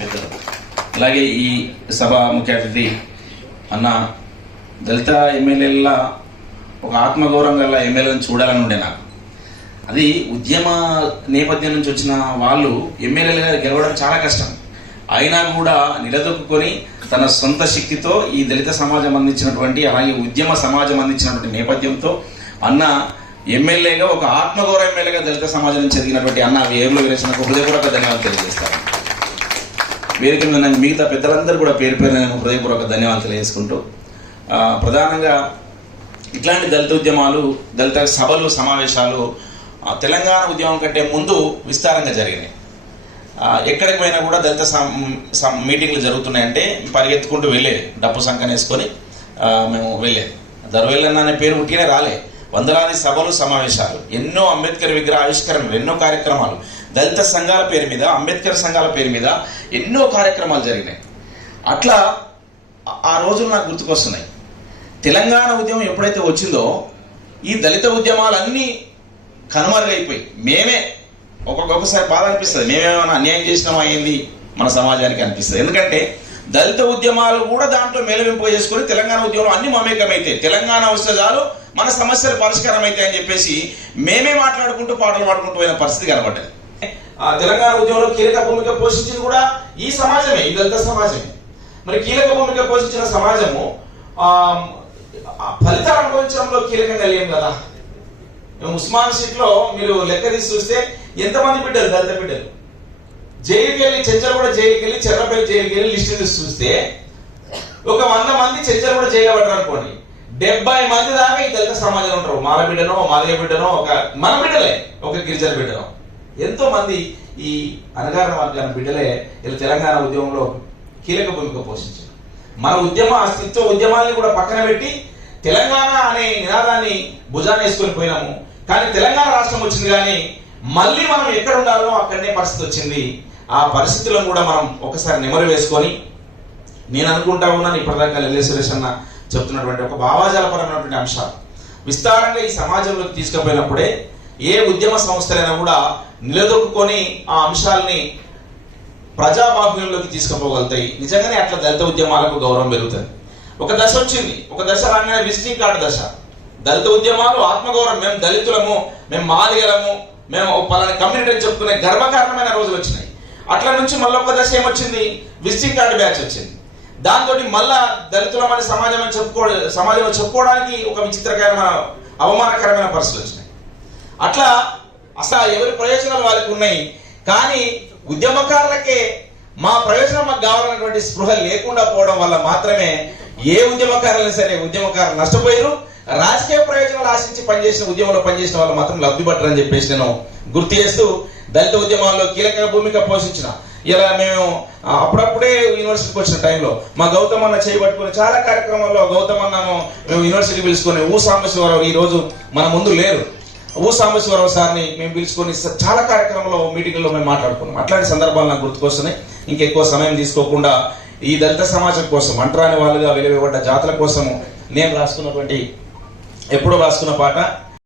మిత్రులు అలాగే ఈ సభ ముఖ్య అతిథి అన్న దళిత ఎమ్మెల్యేల ఒక ఆత్మగౌరవం గల ఎమ్మెల్యేలను చూడాలని ఉండే నాకు. అది ఉద్యమ నేపథ్యం నుంచి వచ్చిన వాళ్ళు ఎమ్మెల్యేలుగా గెలవడం చాలా కష్టం. అయినా కూడా నిలదొక్కుని తన సొంత శక్తితో ఈ దళిత సమాజం అందించినటువంటి అలాగే ఉద్యమ సమాజం అందించినటువంటి నేపథ్యంతో అన్న ఎమ్మెల్యేగా ఒక ఆత్మగౌరవ ఎమ్మెల్యేగా దళిత సమాజం నుంచి ఎదిగినటువంటి అన్న వేరులో విరచనకు హృదయపూర్వక ధన్యవాదాలు తెలియజేస్తాను. వేదిక మీద మిగతా పెద్దలందరూ కూడా పేరు పేరు నేను హృదయపూర్వక ధన్యవాదాలు తెలియజేసుకుంటూ ప్రధానంగా ఇట్లాంటి దళిత ఉద్యమాలు దళిత సభలు సమావేశాలు తెలంగాణ ఉద్యమం కంటే ముందు విస్తారంగా జరిగినాయి. ఎక్కడికి పోయినా కూడా దళిత మీటింగ్లు జరుగుతున్నాయంటే పరిగెత్తుకుంటూ వెళ్ళేది డప్పు సంకనేసుకొని మేము వెళ్ళేది దర్వేలన్న అనే పేరు ఉట్టినే రాలే. వందలాది సభలు సమావేశాలు ఎన్నో అంబేద్కర్ విగ్రహ ఆవిష్కరణలు ఎన్నో కార్యక్రమాలు. దళిత సంఘాల పేరు మీద అంబేద్కర్ సంఘాల పేరు మీద ఎన్నో కార్యక్రమాలు జరిగినాయి. అట్లా ఆ- రోజులు నాకు గుర్తుకొస్తున్నాయి. తెలంగాణ ఉద్యమం ఎప్పుడైతే వచ్చిందో ఈ దళిత ఉద్యమాలన్నీ కనుమరుగైపోయి మేమే ఒక్కొక్కసారి బాధ అనిపిస్తుంది. మేమేమైనా అన్యాయం చేసినామా అయింది మన సమాజానికి అనిపిస్తుంది. ఎందుకంటే దళిత ఉద్యమాలు కూడా దాంట్లో మేలవింపు చేసుకొని తెలంగాణ ఉద్యమంలో అన్ని మమేకమైతే తెలంగాణ వస్తే చాలు మన సమస్యలు పరిష్కారం అయితే అని చెప్పేసి మేమే మాట్లాడుకుంటూ పాటలు పాడుకుంటూ పోయిన పరిస్థితి కనబడ్డది. ఆ తెలంగాణ ఉద్యమంలో కీలక భూమిక పోషించింది కూడా ఈ సమాజమే ఇదంతా సమాజమే. మరి కీలక భూమిక పోషించిన సమాజము ఆ ఫలితాలు అనుభవించడంలో కీలకంగా లేం కదా. ఉస్మాన్ షీట్లో మీరు లెక్క తీసి చూస్తే ఎంతమంది బిడ్డలు దళిత బిడ్డలు? జైలుకి వెళ్ళి చెంచల్ కూడా జైలుకి వెళ్ళి చెర్రపల్లి జైలుకి వెళ్ళి లిస్ట్ తీసి చూస్తే ఒక వంద మంది చెంచల్ కూడా జైలు పడ్డారు అనుకోండి. డెబ్బై మంది దాకా ఈ దళిత సమాజంలో ఉంటారు. మాల బిడ్డనో మాదయ బిడ్డనో ఒక మన బిడ్డలే ఒక గిరిజన బిడ్డనో. ఎంతో మంది ఈ అనగారిన వర్గాల బిడ్డలే ఇలా తెలంగాణ ఉద్యమంలో కీలక భూమిక పోషించారు. మన ఉద్యమ అస్తిత్వ ఉద్యమాల్ని కూడా పక్కన పెట్టి తెలంగాణ అనే నినాదాన్ని భుజాన్ని వేసుకొని పోయినాము. కానీ తెలంగాణ రాష్ట్రం వచ్చింది కానీ మళ్ళీ మనం ఎక్కడ ఉండాలో అక్కడనే పరిస్థితి వచ్చింది. ఆ పరిస్థితులను కూడా మనం ఒకసారి నెమరు వేసుకొని నేను అనుకుంటా ఉన్నాను ఇప్పటిదాకా లెల్లే సురేష్ అన్న చెప్తున్నటువంటి ఒక భావాజాలపరమైనటువంటి అంశాలు. విస్తారంగా ఈ సమాజంలోకి తీసుకుపోయినప్పుడే ఏ ఉద్యమ సంస్థలైనా కూడా నిలదొక్కుని ఆ అంశాలని ప్రజాబాహుల్యంలోకి తీసుకుపోగలుగుతాయి. నిజంగానే అట్లా దళిత ఉద్యమాలకు గౌరవం పెరుగుతుంది. ఒక దశ వచ్చింది. ఒక దశ రాగానే విజిటింగ్ కార్డు దశ. దళిత ఉద్యమాలు ఆత్మగౌరవం. మేము దళితులము మేము మాదిగలము మేము ఒక పలానా కమ్యూనిటీ అని చెప్పుకునే గర్వకారణమైన రోజులు వచ్చినాయి. అట్లా నుంచి మళ్ళీ ఒక దశ ఏమొచ్చింది? విజిటింగ్ కార్డు బ్యాచ్ వచ్చింది. దాంతో మళ్ళా దళితులమని సమాజం అని చెప్పుకో సమాజంలో చెప్పుకోవడానికి ఒక విచిత్రకరమైన అవమానకరమైన పరిస్థితులు వచ్చినాయి. అట్లా అసలు ఎవరి ప్రయోజనాలు వాళ్ళకి ఉన్నాయి? కానీ ఉద్యమకారులకే మా ప్రయోజనం మాకు కావాలన్నటువంటి స్పృహ లేకుండా పోవడం వల్ల మాత్రమే ఏ ఉద్యమకారులైనా సరే ఉద్యమకారులు నష్టపోయారు రాజకీయ ప్రయోజనాలు ఆశించి పనిచేసిన ఉద్యమంలో పనిచేసిన వాళ్ళు మాత్రం లబ్ధి పట్టరని చెప్పేసి నేను గుర్తు చేస్తూ దళిత ఉద్యమాల్లో కీలక భూమిక పోషించిన. ఇలా మేము అప్పుడప్పుడే యూనివర్సిటీకి వచ్చిన టైంలో మా గౌతమ్ అన్న చేయబట్టుకుని చాలా కార్యక్రమాల్లో గౌతమ్ అన్నను మేము యూనివర్సిటీకి పిలుచుకొని ఊ సాంబశివరావు ఈ రోజు మన ముందు లేరు. ఊ సాంబశివరావు సార్ని మేము పిలుచుకొని చాలా కార్యక్రమంలో మీటింగ్లో మేము మాట్లాడుకున్నాం. అట్లాంటి సందర్భాలు నాకు గుర్తుకొస్తున్నాయి. ఇంకెక్కువ సమయం తీసుకోకుండా ఈ దళిత సమాజం కోసం అంటరాని వాళ్ళుగా వెలువడ్డ జాతుల కోసము నేను రాసుకున్నటువంటి ఎప్పుడో రాసుకున్న పాట